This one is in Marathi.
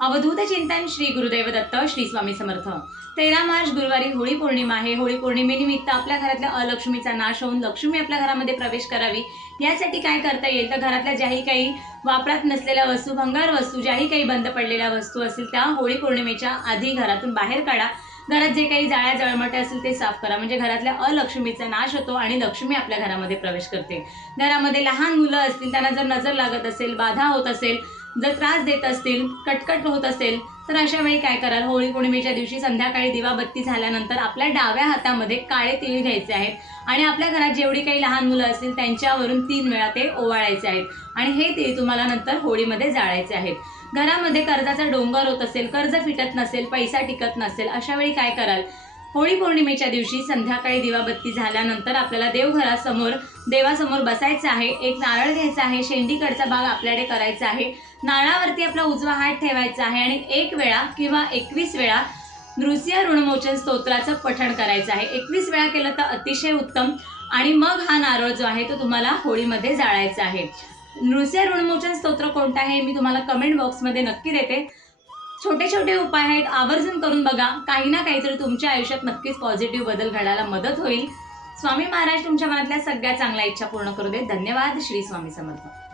अवधूत चिंतन श्री गुरुदेव दत्त श्री स्वामी समर्थ। 13 मार्च गुरुवारी होळी पौर्णिमा आहे। होळी पौर्णिमेनिमित्त आपल्या घरातल्या अलक्ष्मीचा नाश होऊन लक्ष्मी आपल्या घरामध्ये प्रवेश करावी यासाठी काय करता येईल, तर घरातल्या ज्याही काही वापरात नसलेल्या वस्तू, भंगार वस्तू, ज्याही काही बंद पडलेल्या वस्तू असतील त्या होळी पौर्णिमेच्या आधी घरातून बाहेर काढा। घरात जे काही जाळ्या जळमटे असतील ते साफ करा, म्हणजे घरातल्या अलक्ष्मीचा नाश होतो आणि लक्ष्मी आपल्या घरामध्ये प्रवेश करते। घरामध्ये लहान मुलं असतील, त्यांना जर नजर लागत असेल, बाधा होत असेल, जर त्रास देत असतील, कटकट होत असेल, तर अशा वेळी काय कराल, होळी पौर्णिमेच्या दिवशी संध्याकाळी दिवाबत्ती झाल्यानंतर आपल्या डाव्या हातामध्ये काळे तीळ घ्यायचे आहेत आणि आपल्या घरात जेवढी काही लहान मुलं असतील त्यांच्यावरून 3 वेळा ते ओवाळायचे आहेत आणि हे तीळ तुम्हाला नंतर होळीमध्ये जाळायचे आहेत। घरामध्ये कर्जाचा डोंगर होत असेल, कर्ज फिटत नसेल, पैसा टिकत नसेल, अशा वेळी काय कराल, होळी पौर्णिमेच्या दिवशी संध्याकाळी दिवाबत्ती झाल्यानंतर आपल्याला देवघरासमोर देवासमोर बसायचं आहे, एक नारळ घ्यायचा आहे, शेंडीकडचा भाग आपल्याकडे करायचा आहे, नारळावरती आपला उजवा हात ठेवायचा आहे आणि 1 वेळा किंवा 21 वेळा नृसिंह ऋणमोचन स्तोत्राचं पठण करायचं आहे। 21 वेळा केलं तर अतिशय उत्तम आणि मग हा नारळ जो आहे तो तुम्हाला होळीमध्ये जाळायचा आहे। नृसिंह ऋणमोचन स्तोत्र कोणतं आहे मी तुम्हाला कमेंट बॉक्समध्ये नक्की देते। छोटे छोटे उपाय आहेत, आवर्जून करून बघा, काही ना काहीतरी तुमच्या आयुष्यात नक्कीच पॉझिटिव्ह बदल घडायला मदत होईल। स्वामी महाराज तुमच्या मनातल्या सगळ्या चांगल्या इच्छा पूर्ण करू दे। धन्यवाद। श्री स्वामी समर्थ।